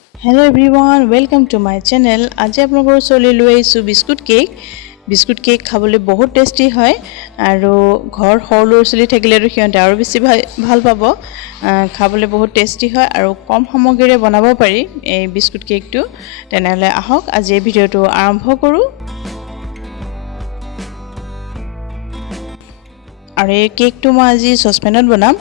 Hello everyone, welcome to my channel. আজি আপোনালোকৰ ওচৰলৈ লৈ আহিছোঁ বিস্কুট কেক। বিস্কুট কেক খাবলৈ বহুত টেষ্টি হয় আৰু ঘৰ সৰু ল'ৰা ছোৱালী থাকিলেতো সিহঁতে আৰু বেছি ভাল পাব। খাবলৈ বহুত টেষ্টি হয় আৰু কম সামগ্ৰীৰে বনাব পাৰি এই বিস্কুট কেকটো। তেনেহ'লে আহক আজি এই ভিডিঅ'টো আৰম্ভ কৰোঁ। আৰু এই কেকটো মই আজি সসপেনত বনাম।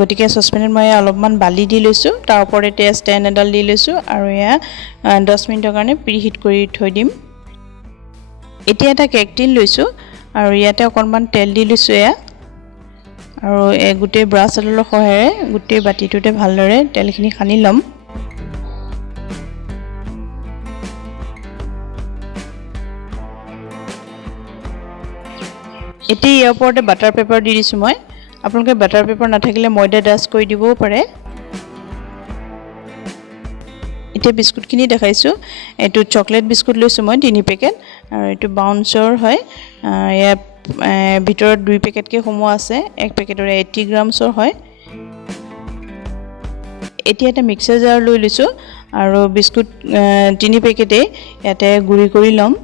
গতিকে সসপেনত মই অলপমান বালি দি লৈছোঁ, তাৰ ওপৰতে ষ্টেণ্ড এডাল দি লৈছোঁ আৰু এয়া 10 মিনিটৰ কাৰণে প্ৰিহিট কৰি থৈ দিম। এতিয়া এটা কেক টিন লৈছোঁ আৰু ইয়াতে অকণমান তেল দি লৈছোঁ এয়া, আৰু এই গোটেই ব্ৰাছ এডালৰ সহায়েৰে গোটেই বাতিটোতে ভালদৰে তেলখিনি সানি ল'ম। এতিয়া ইয়াৰ ওপৰতে বাটাৰ পেপাৰ দি দিছোঁ মই। আপোনালোকে বাটাৰ পেপাৰ নাথাকিলে ময়দা ডাষ্ট কৰি দিবও পাৰে। এতিয়া বিস্কুটখিনি দেখাইছোঁ। এইটো চকলেট বিস্কুট লৈছোঁ মই 3 পেকেট, আৰু এইটো বাউন্সৰ হয়। ইয়াৰ ভিতৰত 2 পেকেটকৈ সোমোৱা আছে। 1 পেকেটৰ 80 গ্ৰামছৰ হয়। এতিয়া এটা মিক্সাৰ জাৰ লৈ লৈছোঁ আৰু বিস্কুট 3 পেকেটেই ইয়াতে গুড়ি কৰি ল'ম।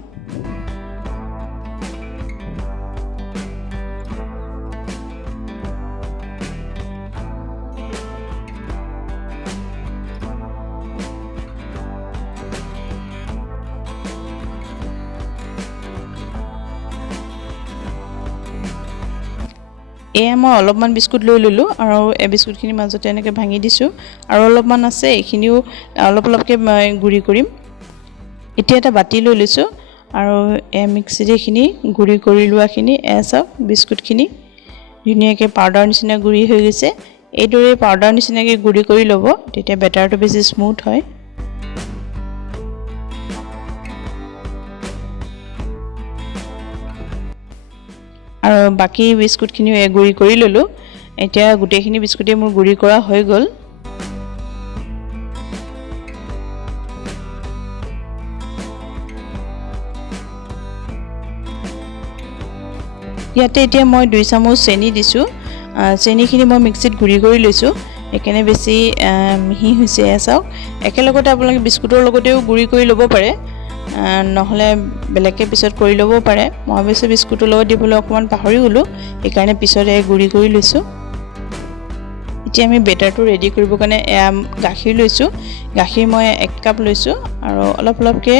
এয়া মই অলপমান বিস্কুট লৈ ল'লোঁ আৰু এই বিস্কুটখিনিৰ মাজতে এনেকৈ ভাঙি দিছোঁ, আৰু অলপমান আছে, এইখিনিও অলপ অলপকৈ গুড়ি কৰিম। এতিয়া এটা বাতি লৈ লৈছোঁ আৰু এই মিক্সিত এইখিনি গুড়ি কৰি লোৱাখিনি এয়া চাওক বিস্কুটখিনি ধুনীয়াকৈ পাউডাৰ নিচিনা গুড়ি হৈ গৈছে। এইদৰে পাউডাৰ নিচিনাকৈ গুড়ি কৰি ল'ব, তেতিয়া বেটাৰটো বেছি স্মুথ হয়। আৰু বাকী বিস্কুটখিনিও গুড়ি কৰি ল'লোঁ। এতিয়া গোটেইখিনি বিস্কুটেই মোৰ গুড়ি কৰা হৈ গ'ল। ইয়াতে এতিয়া মই 2 চামুচ চেনি দিছোঁ। চেনিখিনি মই মিক্সিত গুড়ি কৰি লৈছোঁ, সেইকাৰণে বেছি মিহি হৈছে। চাওক, একেলগতে আপোনালোকে বিস্কুটৰ লগতেও গুড়ি কৰি ল'ব পাৰে, নহ'লে বেলেগকৈ পিছত কৰি ল'ব পাৰে। মই অৱশ্যে বিস্কুটৰ লগত দিবলৈ অকণমান পাহৰি গ'লোঁ, সেইকাৰণে পিছত গুড়ি কৰি লৈছোঁ। এতিয়া আমি বেটাৰটো ৰেডি কৰিবৰ কাৰণে এয়া গাখীৰ লৈছোঁ। গাখীৰ মই 1 কাপ লৈছোঁ আৰু অলপ অলপকৈ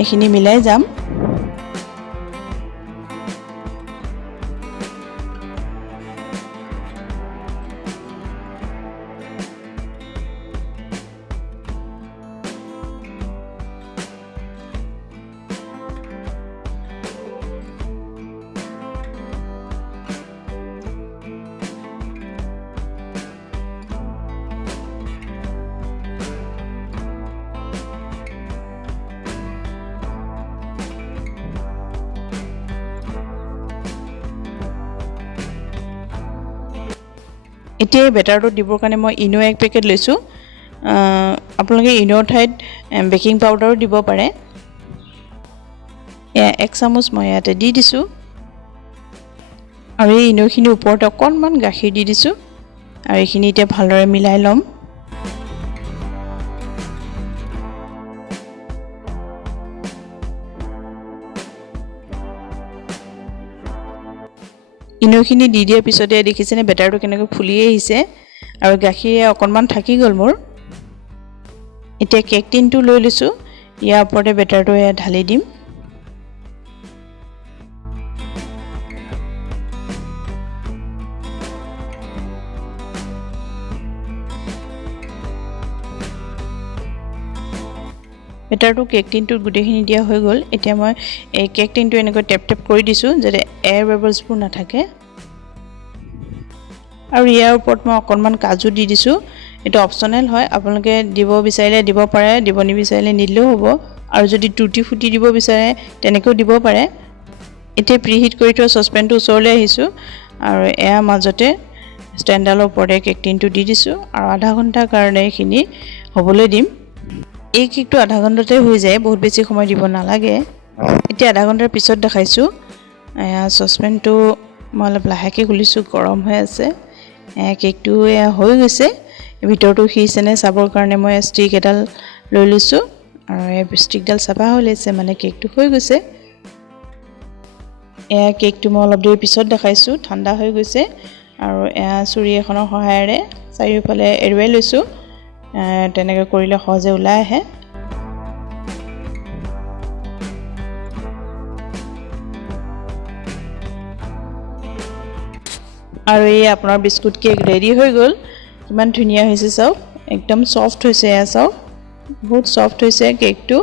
এইখিনি মিলাই যাম। এতিয়া এই বেটাৰটো দিবৰ কাৰণে মই ইনো 1 পেকেট লৈছোঁ। আপোনালোকে ইনোৰ ঠাইত বেকিং পাউডাৰো দিব পাৰে। 1 চামুচ মই ইয়াতে দি দিছোঁ, আৰু এই ইনোখিনিৰ ওপৰতে অকণমান গাখীৰ দি দিছোঁ, আৰু এইখিনি এতিয়া ভালদৰে মিলাই ল'ম। ইনোখিনি দি দিয়াৰ পিছতে দেখিছেনে বেটাৰটো কেনেকৈ ফুলি আহিছে, আৰু গাখীৰে অকণমান থাকি গ'ল মোৰ। এতিয়া কেক টিনটো লৈ লৈছোঁ, ইয়াৰ ওপৰতে বেটাৰটো ঢালি দিম। বেটাৰটো কেক টিনটোত গোটেইখিনি দিয়া হৈ গ'ল। এতিয়া মই এই কেক টিনটো এনেকৈ টেপ টেপ কৰি দিছোঁ, যাতে এয়াৰ বাবলছবোৰ নাথাকে। আৰু ইয়াৰ ওপৰত মই অকণমান কাজু দি দিছোঁ। এইটো অপশ্যনেল হয়, আপোনালোকে দিব বিচাৰিলে দিব পাৰে, দিব নিবিচাৰিলে নিদিলেও হ'ব। আৰু যদি টুটি ফুটি দিব বিচাৰে তেনেকৈও দিব পাৰে। এতিয়া প্ৰিহিট কৰি থোৱা চচপেনটো ওচৰলৈ আহিছোঁ, আৰু এয়া মাজতে ষ্টেণ্ডডালৰ ওপৰতে কেক টিনটো দি দিছোঁ, আৰু আধা ঘণ্টাৰ কাৰণে এইখিনি হ'বলৈ দিম। এই কেকটো আধা ঘণ্টাতে হৈ যায়, বহুত বেছি সময় দিব নালাগে। এতিয়া আধা ঘণ্টাৰ পিছত দেখাইছোঁ। এয়া চচপেনটো মই অলপ লাহেকৈ খুলিছোঁ, গৰম হৈ আছে। কেকটো হৈ গৈছে। ভিতৰটো সিজেনে চাবৰ কাৰণে মই ষ্টিক এডাল লৈ লৈছোঁ আৰু এই ষ্টিকডাল চাফা হৈ লৈছে মানে কেকটো হৈ গৈছে এয়া কেকটো মই অলপ দেৰি পিছত দেখাইছোঁ ঠাণ্ডা হৈ গৈছে আৰু এয়া চুৰি এখনৰ সহায়েৰে চাৰিওফালে এৰুৱাই লৈছোঁ তেনেকৈ কৰিলে সহজে ওলাই আহে আৰু এই আপোনাৰ বিস্কুট কেক ৰেডি হৈ গ'ল কিমান ধুনীয়া হৈছে চাওক একদম সফট হৈছে এয়া চাওক বহুত সফট হৈছে কেকটো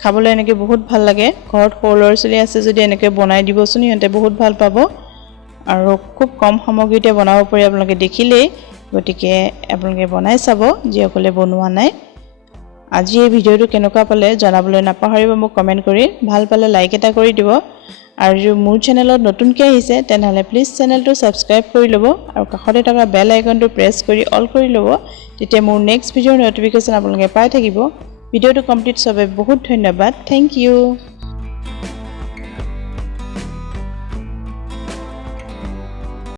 খাবলৈ এনেকৈ বহুত ভাল লাগে ঘৰত সৰু ল'ৰা ছোৱালী আছে যদি এনেকৈ বনাই দিবচোন সিহঁতে বহুত ভাল পাব আৰু খুব কম সামগ্ৰীতে বনাব পাৰি আপোনালোকে দেখিলেই গতিকে আপোনালোকে বনাই চাব যিসকলে বনোৱা নাই আজি এই ভিডিঅ'টো কেনেকুৱা পালে জনাবলৈ নাপাহৰিব মোক কমেণ্ট কৰি ভাল পালে লাইক এটা কৰি দিব আৰু মোৰ চেনেলত নতুনকৈ আহিছে তেনেহ'লে প্লিজ চেনেলটো ছাবস্ক্ৰাইব কৰি ল'ব আৰু কাষতে থকা বেল আইকনটো প্ৰেছ কৰি অল কৰি ল'ব তেতিয়া মোৰ নেক্সট ভিডিঅ'ৰ নটিফিকেশ্যন আপোনালোকে পাই থাকিব ভিডিঅ'টো কমপ্লিট চবে বহুত ধন্যবাদ থেংক ইউ